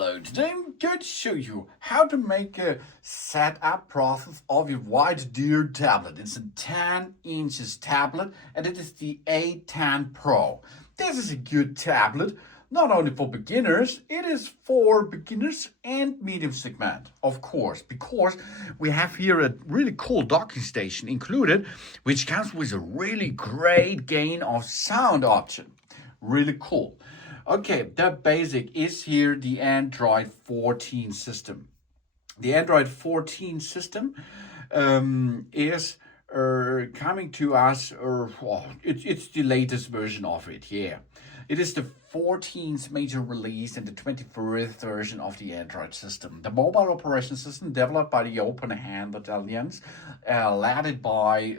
Hello, today I'm going to show you how to make a setup process of your White Deer tablet. It's a 10 inches tablet and it is the A10 Pro. This is a good tablet, not only for beginners, it is for beginners and medium segment, of course, because we have here a really cool docking station included, which comes with a really great gain of sound option. Really cool. Okay, the basic is here the Android 14 system. The Android 14 system is coming to us, it's the latest version of it, yeah. It is the 14th major release and the 21st version of the Android system. The mobile operation system developed by the Open Handed Alliance, led by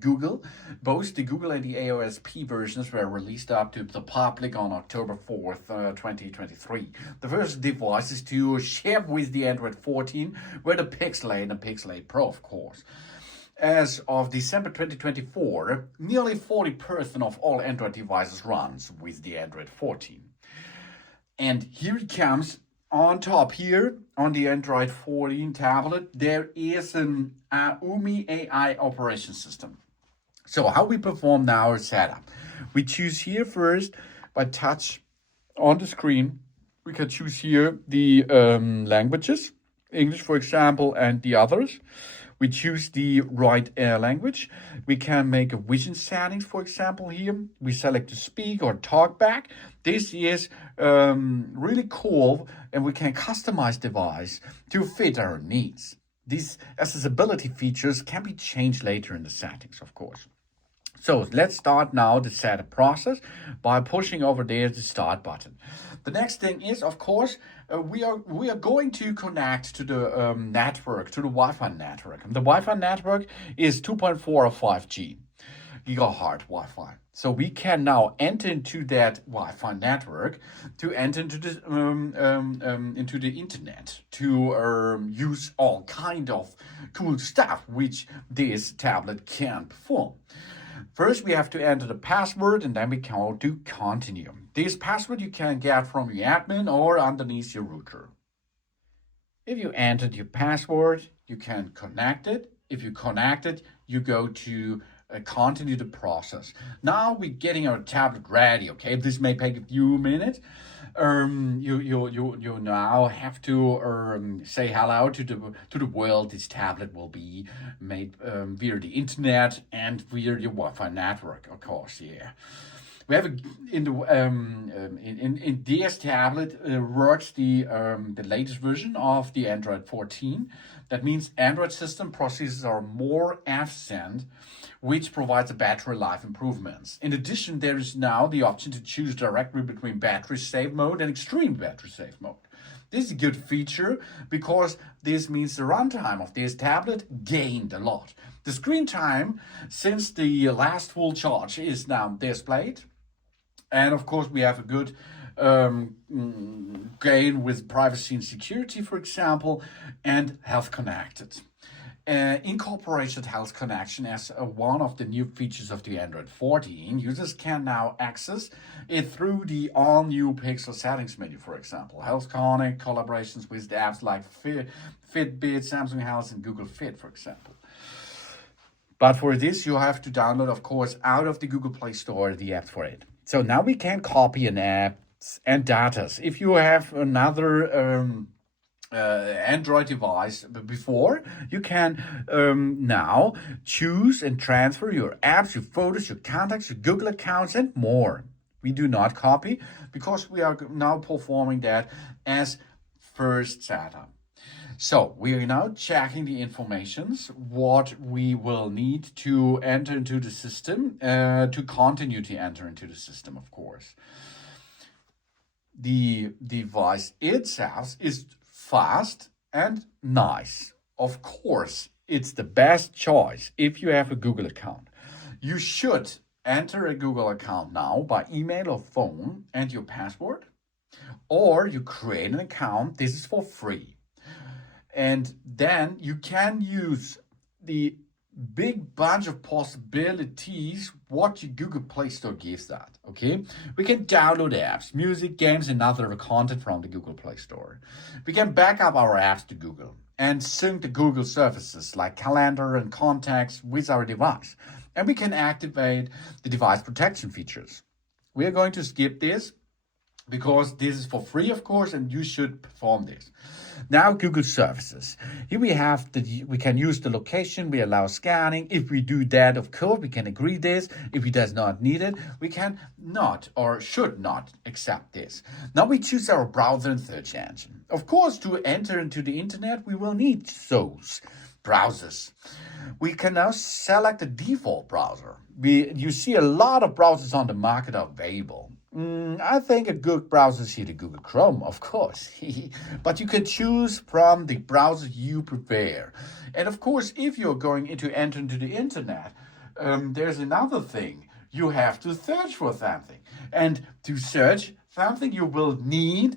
Google. Both the Google and the AOSP versions were released up to the public on October 4th, 2023. The first devices to ship with the Android 14 were the Pixel 8 and the Pixel 8 Pro, of course. As of December 2024, nearly 40% of all Android devices runs with the Android 14. And here it comes on top here on the Android 14 tablet. There is an UMI AI operation system. So how we perform now our setup. We choose here first by touch on the screen. We can choose here the languages, English, for example, and the others. We choose the right language. We can make a vision settings, for example, here. We select to speak or talk back. This is really cool, and we can customize device to fit our needs. These accessibility features can be changed later in the settings, of course. So let's start now the setup process by pushing over there the start button. The next thing is, of course, we are going to connect to the network, to the Wi-Fi network. The Wi-Fi network is 2.4 or 5G gigahertz Wi-Fi. So we can now enter into that Wi-Fi network to enter into the internet to use all kind of cool stuff which this tablet can perform. First, we have to enter the password and then we go to continue. This password you can get from your admin or underneath your router. If you entered your password, you can connect it. If you connect it, you go to continue the process. Now we're getting our tablet ready, okay? This may take a few minutes. You now have to say hello to the world. This tablet will be made via the internet and via the Wi-Fi network, of course. Yeah, we have in this tablet works the latest version of the Android 14. That means Android system processors are more efficient, which provides a battery life improvements. In addition, there is now the option to choose directly between battery safe mode and extreme battery safe mode. This is a good feature because this means the runtime of this tablet gained a lot. The screen time since the last full charge is now displayed. And of course, we have a good gain with privacy and security, for example, and health connected. Incorporated health connection as one of the new features of the Android 14. Users can now access it through the all-new Pixel settings menu, for example. Health Connect, collaborations with apps like Fitbit, Samsung Health, and Google Fit, for example. But for this, you have to download, of course, out of the Google Play Store, the app for it. So now we can copy an apps and datas. If you have another Android device before, you can now choose and transfer your apps, your photos, your contacts, your Google accounts, and more. We do not copy because we are now performing that as first setup. So we are now checking the informations, what we will need to enter into the system, to continue to enter into the system, of course. The device itself is fast and nice. Of course, it's the best choice if you have a Google account. You should enter a Google account now by email or phone and your password, or you create an account. This is for free. And then you can use the big bunch of possibilities what your Google Play Store gives that. Okay, we can download apps, music, games, and other content from the Google Play Store. We can back up our apps to Google and sync the Google services like Calendar and Contacts with our device. And we can activate the device protection features. We are going to skip this because this is for free, of course, and you should perform this. Now, Google services. Here we can use the location, we allow scanning. If we do that, of course, we can agree this. If we does not need it, we can not or should not accept this. Now we choose our browser and search engine. Of course, to enter into the internet, we will need those browsers. We can now select the default browser. You see a lot of browsers on the market are available. I think a good browser is here the Google Chrome, of course. But you can choose from the browser you prefer. And of course, if you're going to enter into the internet, there's another thing. You have to search for something. And to search something, you will need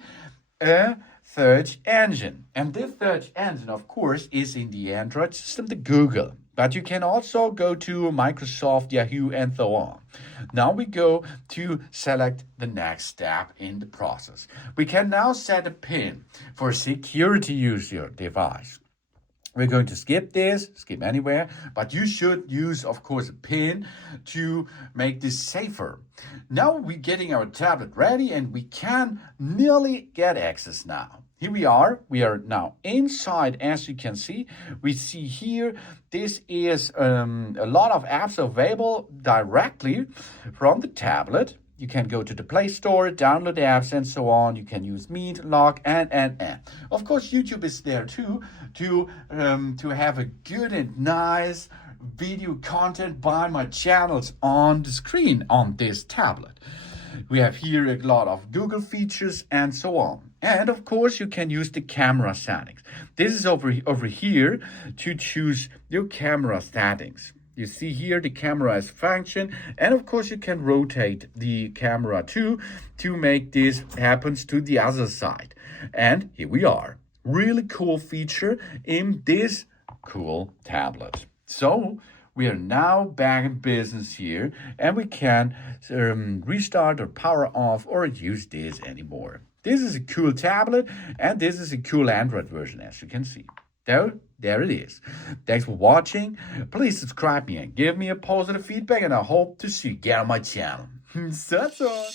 a search engine. And this search engine, of course, is in the Android system, the Google. But you can also go to Microsoft, Yahoo, and so on. Now we go to select the next step in the process. We can now set a PIN for security use your device. We're going to skip this, skip anywhere, but you should use, of course, a PIN to make this safer. Now we're getting our tablet ready and we can nearly get access now. Here we are now inside, as you can see. We see here, this is a lot of apps available directly from the tablet. You can go to the Play Store, download apps, and so on. You can use Meet, Log, and. Of course, YouTube is there too to have a good and nice video content by my channels on the screen on this tablet. We have here a lot of Google features and so on. And of course, you can use the camera settings. This is over here to choose your camera settings. You see here the camera as function, and of course you can rotate the camera too to make this happens to the other side. And here we are. Really cool feature in this cool tablet. So we are now back in business here, and we can restart or power off or use this anymore. This is a cool tablet, and this is a cool Android version, as you can see. There it is. Thanks for watching. Please subscribe me and give me a positive feedback, and I hope to see you again on my channel. That's all.